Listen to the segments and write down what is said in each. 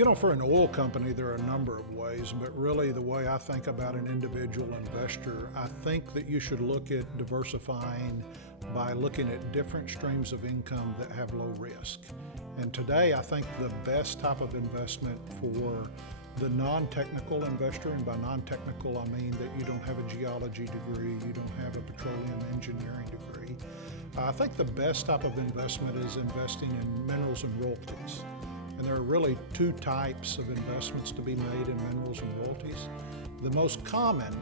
For an oil company, there are a number of ways, but really the way I think about an individual investor, I think that you should look at diversifying by looking at different streams of income that have low risk. And today, I think the best type of investment for the non-technical investor, and by non-technical I mean that you don't have a geology degree, you don't have a petroleum engineering degree. I think the best type of investment is investing in minerals and royalties. And there are really two types of investments to be made in minerals and royalties. The most common,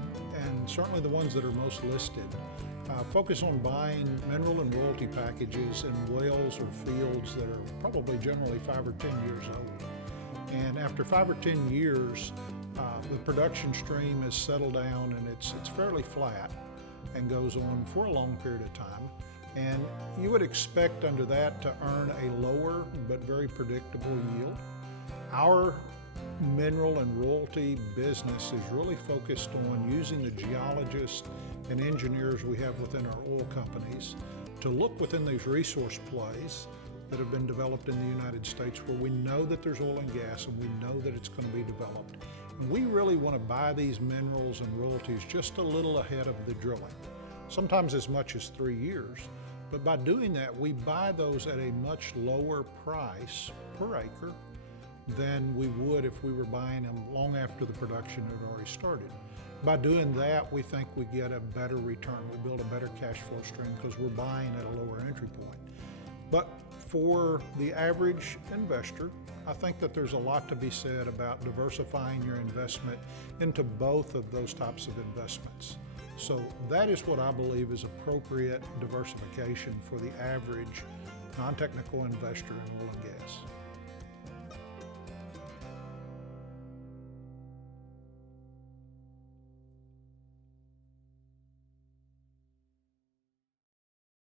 and certainly the ones that are most listed, focus on buying mineral and royalty packages in wells or fields that are probably generally 5 or 10 years old. And after 5 or 10 years, the production stream has settled down and it's fairly flat and goes on for a long period of time. And you would expect under that to earn a lower but very predictable yield. Our mineral and royalty business is really focused on using the geologists and engineers we have within our oil companies to look within these resource plays that have been developed in the United States where we know that there's oil and gas and we know that it's going to be developed. And we really want to buy these minerals and royalties just a little ahead of the drilling, sometimes as much as 3 years. But by doing that, we buy those at a much lower price per acre than we would if we were buying them long after the production had already started. By doing that, we think we get a better return. We build a better cash flow stream because we're buying at a lower entry point. But for the average investor, I think that there's a lot to be said about diversifying your investment into both of those types of investments. So that is what I believe is appropriate diversification for the average non-technical investor in oil and gas.